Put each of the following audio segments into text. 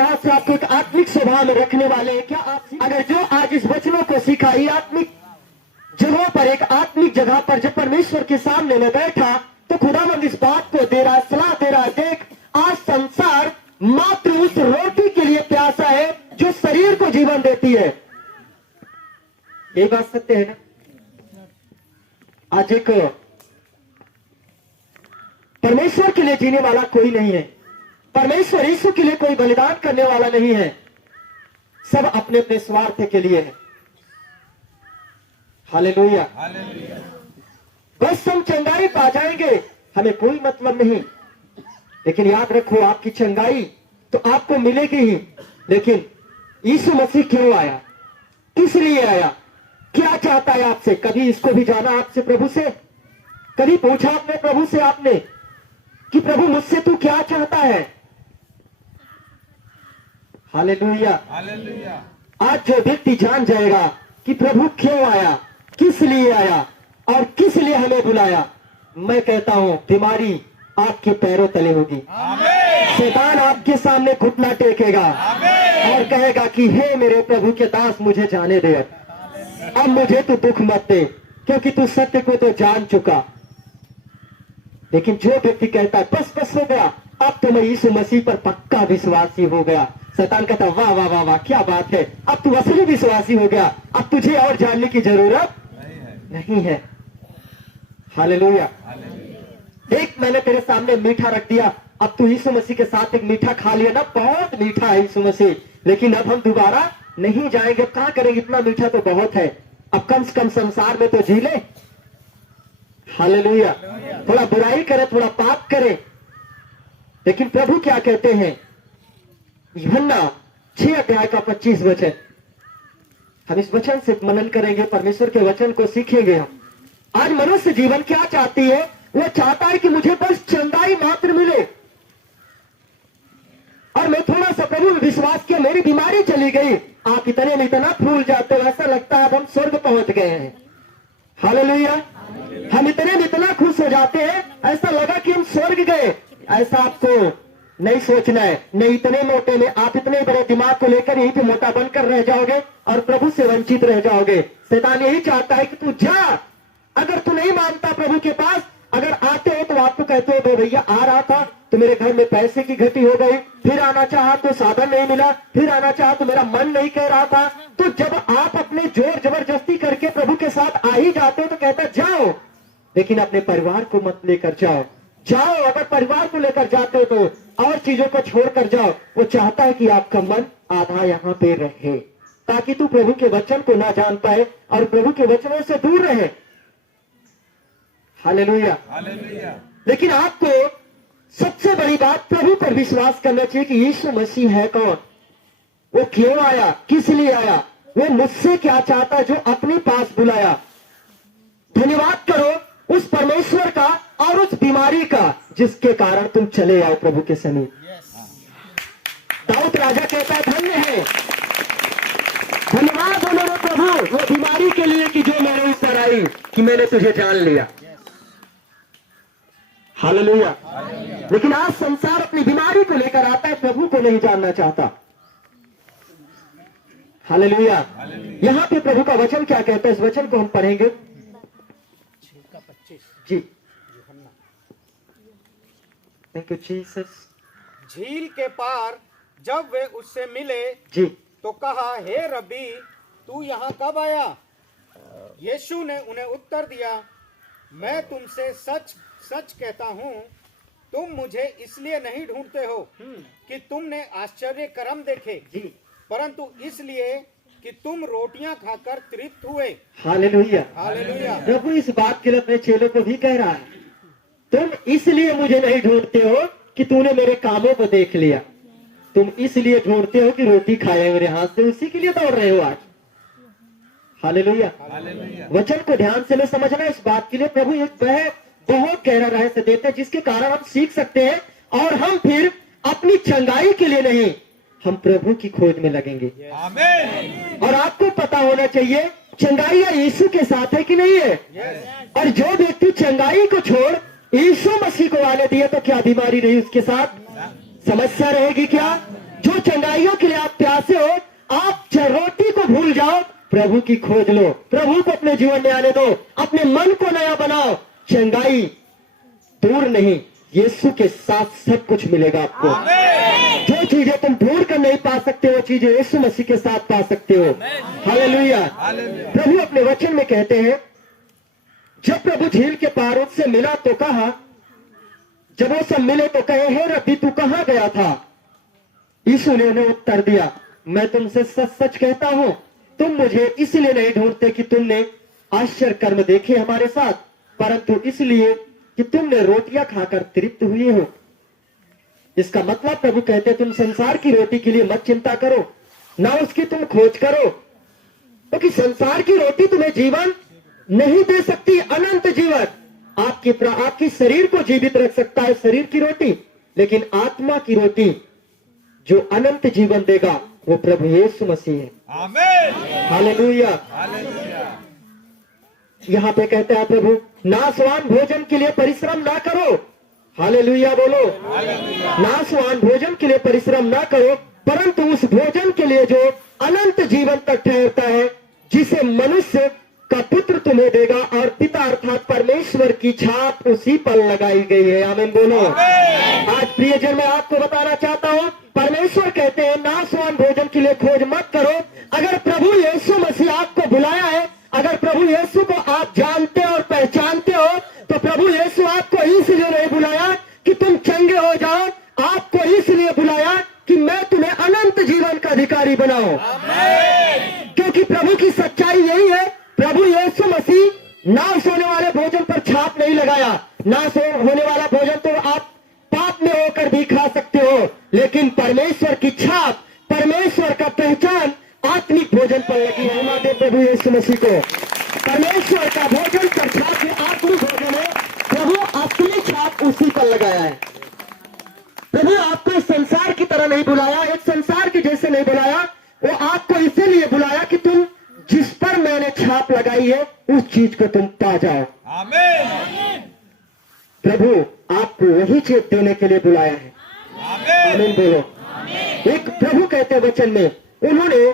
आधार से आपको एक आत्मिक स्वभाव में रखने वाले हैं। क्या आप अगर जो आज इस वचनों को सीखा, ये आत्मिक जगहों पर, एक आत्मिक जगह पर जब परमेश्वर के सामने में बैठा, तो खुदावंद इस बात को दे रहा है, सलाह दे रहा है, देख आज संसार मात्र उस रोटी के लिए प्यासा है जो शरीर को जीवन देती है। यही बात सत्य है ना? आज एक परमेश्वर के लिए जीने वाला कोई नहीं है, परमेश्वर यीशु के लिए कोई बलिदान करने वाला नहीं है, सब अपने अपने स्वार्थ के लिए है। हालेलुया। बस हम चंगाई पा जाएंगे, हमें कोई मतलब नहीं। लेकिन याद रखो, आपकी चंगाई तो आपको मिलेगी ही, लेकिन यीशु मसीह क्यों आया, किस लिए आया, क्या चाहता है आपसे? कभी इसको भी जाना आपसे प्रभु से? कभी पूछा आपने प्रभु से आपने कि प्रभु मुझसे तू क्या चाहता है? हालेलुया। आज जो व्यक्ति जान जाएगा कि प्रभु क्यों आया, किस लिए आया और किस लिए हमें बुलाया, मैं कहता हूं बीमारी आपके पैरों तले होगी। शैतान आपके सामने घुटना टेकेगा और कहेगा कि हे मेरे प्रभु के दास, मुझे जाने दे, अब मुझे तो दुख मत दे, क्योंकि तू सत्य को तो जान चुका। लेकिन जो व्यक्ति कहता है बस बस हो गया, अब तो मैं यीशु मसीह पर पक्का विश्वासी हो गया, शैतान कहता वाह वाह वाह वाह क्या बात है, अब तू असली विश्वासी हो गया, अब तुझे और जानने की जरूरत नहीं है। हालेलुया। एक मैंने तेरे सामने मीठा रख दिया, अब तू यीशु मसीह के साथ एक मीठा खा लिया ना, बहुत मीठा है यीशु मसीह, लेकिन अब हम दोबारा नहीं जाएंगे, क्या करेंगे, इतना मीठा तो बहुत है, अब कम से कम संसार में तो जी ले। हालेलुया। थोड़ा बुराई करे, थोड़ा पाप करे, लेकिन प्रभु क्या कहते हैं? यूहन्ना 6 अध्याय का 25 वचन, हम इस वचन से मनन करेंगे, परमेश्वर के वचन को सीखेंगे हम। आज मनुष्य जीवन क्या चाहती है? वो चाहता है कि मुझे बस चंगाई मात्र मिले, और मैं थोड़ा सा प्रभु में विश्वास किया, मेरी बीमारी चली गई। आप इतने में इतना फूल जाते हो, ऐसा लगता है अब हम स्वर्ग पहुंच गए हैं। हालेलुया। हम इतने में इतना खुश हो जाते हैं, ऐसा लगा कि हम स्वर्ग गए। ऐसा आपको नहीं सोचना है, नहीं इतने मोटे में आप इतने बड़े दिमाग को लेकर यहीं पे मोटा बनकर रह जाओगे और प्रभु से वंचित रह जाओगे। शैतान यही चाहता है कि तू जा, अगर तू नहीं मानता प्रभु के पास, अगर आते हो तो आपको कहते हो भैया आ रहा था तो मेरे घर में पैसे की घटी हो गई, फिर आना चाहा तो साधन नहीं मिला, फिर आना चाहा तो मेरा मन नहीं कह रहा था। तो जब आप अपने जोर जबरदस्ती करके प्रभु के साथ आ ही जाते हो तो कहता जाओ, लेकिन अपने परिवार को मत लेकर जाओ। जाओ, अगर परिवार को लेकर जाते हो तो और चीजों को छोड़कर जाओ। वो चाहता है कि आपका मन आधा यहाँ पे रहे, ताकि तू प्रभु के वचन को ना जान पाए और प्रभु के वचनों से दूर रहे। हालेलुया। लेकिन आपको सबसे बड़ी बात प्रभु पर विश्वास करना चाहिए कि यीशु मसीह है कौन, वो क्यों आया, किस लिए आया, वो मुझसे क्या चाहता है जो अपने पास बुलाया। धन्यवाद करो उस परमेश्वर का और उस बीमारी का जिसके कारण तुम चले आओ प्रभु के समीप। दाऊद राजा कहता है धन्य है, धन्यवाद बोलो रे प्रभु वो बीमारी के लिए कि जो मेरे ऊपर आई, कि मैंने तुझे जान लिया। हालेलुया। लेकिन आज संसार अपनी बीमारी को लेकर आता है, प्रभु को नहीं जानना चाहता। हालेलुया। यहां पे प्रभु का वचन क्या कहता है, इस वचन को हम पढ़ेंगे जी। Thank you Jesus. झील के पार जब वे उससे मिले जी, तो कहा, हे रब्बी तू यहाँ कब आया? यीशु ने उन्हें उत्तर दिया, मैं तुमसे सच सच कहता हूँ, तुम मुझे इसलिए नहीं ढूंढते हो कि तुमने आश्चर्य कर्म देखे, परंतु इसलिए कि तुम रोटियां खाकर तृप्त हुए। हालेलुया। हालेलुया। प्रभु इस बात के लिए अपने चेलों को भी कह रहा है, तुम इसलिए मुझे नहीं ढूंढते हो कि तूने मेरे कामों को देख लिया, तुम इसलिए ढूंढते हो कि रोटी खाए मेरे हाथ से, उसी के लिए दौड़ रहे हो आज। हालेलुया। वचन को ध्यान से लो, समझना इस बात के लिए प्रभु एक बहुत गहरा रहस्य देते हैं, जिसके कारण हम सीख सकते हैं और हम फिर अपनी चंगाई के लिए नहीं, हम प्रभु की खोज में लगेंगे। आमीन। और आपको पता होना चाहिए चंगाई यीशु के साथ है कि नहीं है। और जो व्यक्ति चंगाई को छोड़ यीशु मसीह को आने दिए तो क्या बीमारी रही उसके साथ, समस्या रहेगी क्या? जो चंगाइयों के लिए आप प्यासे हो, आप रोटी को भूल जाओ, प्रभु की खोज लो, प्रभु को अपने जीवन में आने दो, अपने मन को नया बनाओ। चंगाई दूर नहीं, यीशु के साथ सब कुछ मिलेगा आपको। जो चीजें तुम ढूंढ कर नहीं पा सकते वो चीजें यीशु मसीह के साथ पा सकते हो। हालेलुया। प्रभु अपने वचन में कहते हैं, जब प्रभु झील के पार से मिला तो कहा, जब वो सब मिले तो कहे, हे रब्बी तू कहां गया था? यीशु ने उन्हें उत्तर दिया, मैं तुमसे सच सच कहता हूं, तुम मुझे इसलिए नहीं ढूंढते कि तुमने आश्चर्य कर्म देखे हमारे साथ, परंतु इसलिए कि तुमने रोटियां खाकर तृप्त हुए हो। इसका मतलब प्रभु कहते, तुम संसार की रोटी के लिए मत चिंता करो, ना उसकी तुम खोज करो, क्योंकि संसार की रोटी तुम्हें जीवन नहीं दे सकती, अनंत जीवन। आपकी शरीर को जीवित रख सकता है शरीर की रोटी, लेकिन आत्मा की रोटी जो अनंत जीवन देगा वो प्रभु यीशु मसीह है। आमीन। हालेलुया। यहाँ पे कहते हैं प्रभु, नाशवान भोजन के लिए परिश्रम ना करो। हालेलुया बोलो। नाशवान भोजन के लिए परिश्रम ना करो, परंतु उस भोजन के लिए जो अनंत जीवन तक ठहरता है, जिसे मनुष्य का पुत्र तुम्हें देगा, और पिता अर्थात परमेश्वर की छाप उसी पर लगाई गई है। आमीन बोलो। आज प्रियजन मैं आपको बताना चाहता हूँ, परमेश्वर कहते हैं नाशवान भोजन के लिए खोज मत करो। अगर प्रभु यीशु मसीह आपको बुलाया है, अगर प्रभु यीशु को आप जानते और पहचानते हो, तो प्रभु यीशु आपको इसलिए नहीं बुलाया कि तुम चंगे हो जाओ, आपको इसलिए बुलाया कि मैं तुम्हें अनंत जीवन का अधिकारी बनाऊं। क्योंकि प्रभु की सच्चाई यही है, प्रभु यीशु मसीह नाश होने वाले भोजन पर छाप नहीं लगाया। नाश होने वाला भोजन तो आप पाप में होकर भी खा सकते हो, लेकिन परमेश्वर की छाप, परमेश्वर का पहचान आत्मिक भोजन पर लगी है। हमारे प्रभु यीशु मसीह को परमेश्वर का भोजन पर छाप है, आत्मिक भोजन है, प्रभु अपनी छाप उसी पर लगाया है। प्रभु आपको इस संसार की तरह नहीं बुलाया, एक संसार के जैसे नहीं बुलाया, वो आपको इसीलिए बुलाया कि तुम जिस पर मैंने छाप लगाई है उस चीज को तुम पा जाओ। आमीन। प्रभु आपको वही चीज देने के लिए बुलाया है। आमीन बोलो। एक प्रभु कहते वचन में, उन्होंने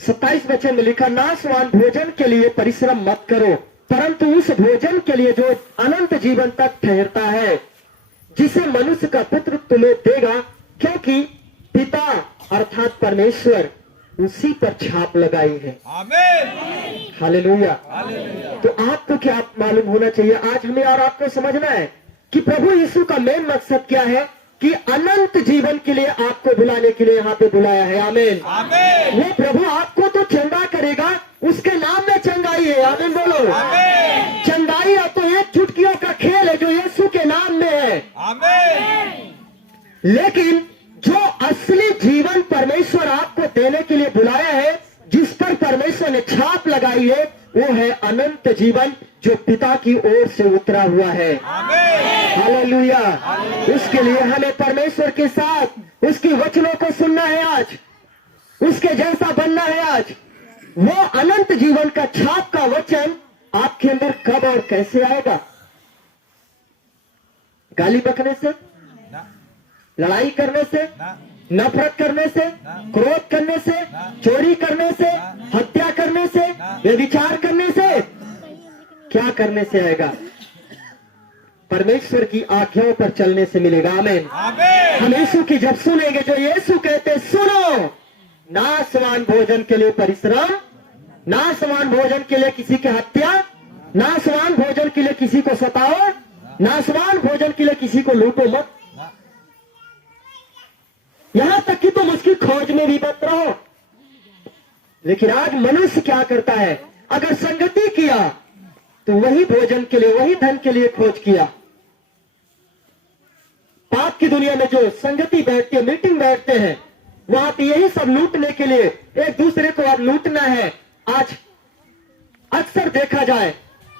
27 वचन में लिखा, नाशवान भोजन के लिए परिश्रम मत करो, परंतु उस भोजन के लिए जो अनंत जीवन तक ठहरता है, जिसे मनुष्य का पुत्र तुम्हें देगा, क्योंकि पिता अर्थात परमेश्वर उसी पर छाप लगाई है। आमीन। हालेलुया। तो आपको क्या मालूम होना चाहिए, आज हमें और आपको समझना है कि प्रभु यीशु का मेन मकसद क्या है, कि अनंत जीवन के लिए आपको बुलाने के लिए यहाँ पे बुलाया है। आमीन। आमीन। वो प्रभु आपको तो चंगा करेगा, उसके नाम में चंगाई है। आमीन बोलो। आमीन। चंगाई तो एक चुटकियों का खेल है जो यीशु के नाम में है। आमीन। लेकिन जो असली जीवन परमेश्वर आपको देने के लिए बुलाया है, जिस पर परमेश्वर ने छाप लगाई है, वो है अनंत जीवन जो पिता की ओर से उतरा हुआ है। हालेलुया। उसके लिए हमें परमेश्वर के साथ उसकी वचनों को सुनना है, आज उसके जैसा बनना है। आज वो अनंत जीवन का छाप का वचन आपके अंदर कब और कैसे आएगा? गाली बकने से, लड़ाई करने से, नफरत करने से, क्रोध करने से, चोरी करने से, हत्या करने से, व्यभिचार करने से, क्या करने से आएगा? परमेश्वर की आज्ञाओं पर चलने से मिलेगा। आमीन। हम यीशु की जब सुनेंगे, जो यीशु कहते सुनो, नाशवान भोजन के लिए परिश्रम, नाशवान भोजन के लिए किसी की हत्या, नाशवान भोजन के लिए किसी को सताओ, नाशवान भोजन के लिए किसी को लूटो मत, यहां तक कि तुम उसकी खोज में भी मत रहो। लेकिन आज मनुष्य क्या करता है, अगर संगति किया तो वही भोजन के लिए, वही धन के लिए खोज किया। पाप की दुनिया में जो संगति बैठती है, मीटिंग बैठते हैं, वहां पे यही सब लूटने के लिए, एक दूसरे को अब लूटना है। आज अक्सर देखा जाए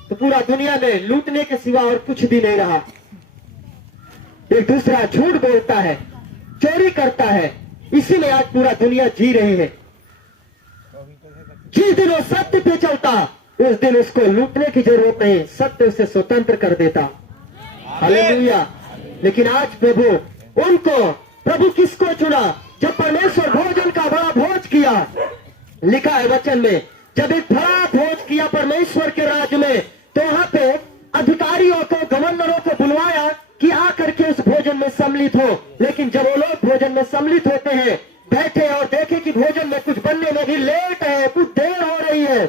तो पूरा दुनिया में लूटने के सिवा और कुछ भी नहीं रहा। एक दूसरा झूठ बोलता है, चोरी करता है, इसी में आज पूरा दुनिया जी रही है। जिस दिन वो सत्य पे चलता, उस दिन उसको लूटने की जरूरत नहीं, सत्य उसे स्वतंत्र कर देता। हालेलुया। लेकिन आज प्रभु उनको प्रभु किसको चुना? जब परमेश्वर भोजन का बड़ा भोज किया, लिखा है वचन में, जब एक बड़ा भोज किया परमेश्वर के राज्य में, तो वहां पे अधिकारियों को, गवर्नरों को बुलवाया कि आकर के उस भोजन में सम्मिलित हो। लेकिन जब वो लोग भोजन में सम्मिलित होते हैं, बैठे और देखे कि भोजन में कुछ बनने में भी लेट है, कुछ देर हो रही है,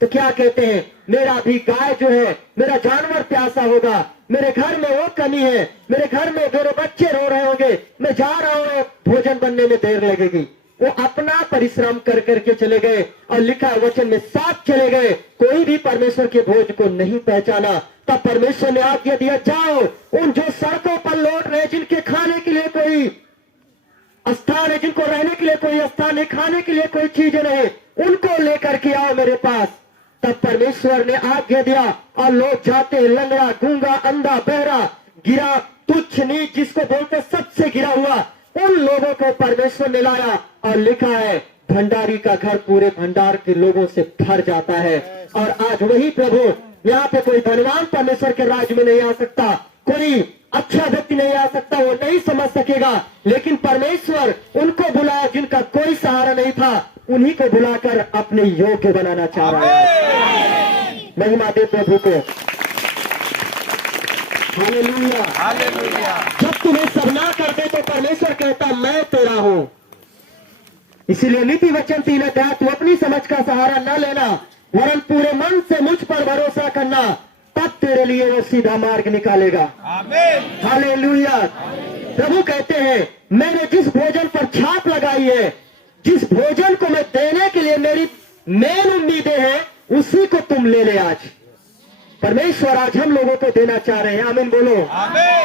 तो क्या कहते हैं? मेरा भी गाय जो है, मेरा जानवर प्यासा होगा, मेरे घर में वो कमी है, मेरे घर में मेरे बच्चे रो रहे होंगे, मैं जा रहा हूं, भोजन बनने में देर लगेगी। वो अपना परिश्रम कर करके चले गए, और लिखा है वचन में, साथ चले गए, कोई भी परमेश्वर के भोज को नहीं पहचाना। तब परमेश्वर ने आज्ञा दिया, जाओ उन जो सड़कों पर लौट रहे, जिनके खाने के लिए कोई स्थान है, जिनको रहने के लिए कोई स्थान है, खाने के लिए कोई चीज नहीं, उनको लेकर के आओ मेरे पास। तब परमेश्वर ने आज्ञा दिया, और लोग जाते, लंगड़ा, गूंगा, अंधा, बहरा, गिरा, तुच्छ नीच जिसको बोलते सबसे गिरा हुआ, उन लोगों को परमेश्वर ने लाया। और लिखा है, भंडारी का घर पूरे भंडार के लोगों से भर जाता है। और आज वही प्रभु, यहाँ पे कोई धनवान परमेश्वर के राज्य में नहीं आ सकता, कोई अच्छा व्यक्ति नहीं आ सकता, वो नहीं समझ सकेगा, लेकिन परमेश्वर उनको बुलाया जिनका कोई सहारा नहीं था, उन्हीं को बुलाकर अपने योग्य बनाना चाह रहा है। महिमा दे प्रभु को। हालेलुया। हालेलुया। जब तुम्हें सब ना करते तो परमेश्वर कहता, मैं तेरा हूं। इसीलिए नीति वचन 3 अध्याय, तू अपनी समझ का सहारा न लेना, वरन पूरे मन से मुझ पर भरोसा करना, तब तेरे लिए वो सीधा मार्ग निकालेगा। आमीन। हालेलुया। प्रभु कहते हैं, मैंने जिस भोजन पर छाप लगाई है, जिस भोजन को मैं देने के लिए मेरी मेन उम्मीदें हैं, उसी को तुम ले ले। आज परमेश्वर आज हम लोगों को देना चाह रहे हैं। आमीन बोलो। आमीन।